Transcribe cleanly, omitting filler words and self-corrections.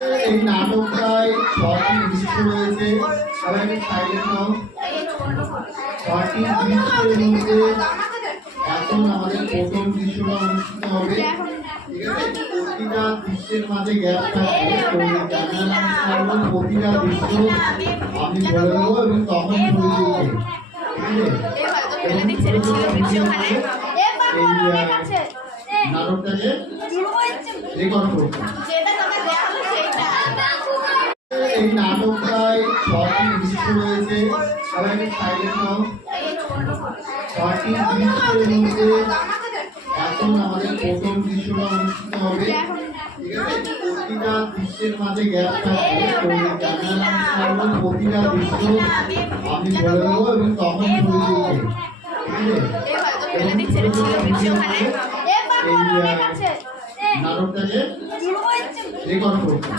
এই নাটকটায় ৬টি দৃশ্য রয়েছে। সবাই সাইলেন্ট হও। ৬টি দৃশ্যের মধ্যে এখন আমাদের প্রথম দৃশ্যটা অনুষ্ঠিত হবে। ঠিক আছে, প্রতিটা দৃশ্যের মাঝে গ্যাপ থাকবে। প্রতিটা দৃশ্য আমি বলে দেবো এবং তখন শুরু করবে। ঠিক আছে, এই নাটকটাকে রেকর্ড করতে। এই নাটকটায় ৬টি দৃশ্য রয়েছে। সবাই সাইলেন্ট হও। ৬টি দৃশ্যের মধ্যে এখন আমাদের প্রথম দৃশ্যটা অনুষ্ঠিত হবে। ঠিক আছে, প্রতিটা দৃশ্যের মাঝে গ্যাপ থাকবে। প্রতিটা দৃশ্য আমি বলে দেবো এবং তখন শুরু করবে। ঠিক আছে, এই নাটকটাকে রেকর্ড করতে।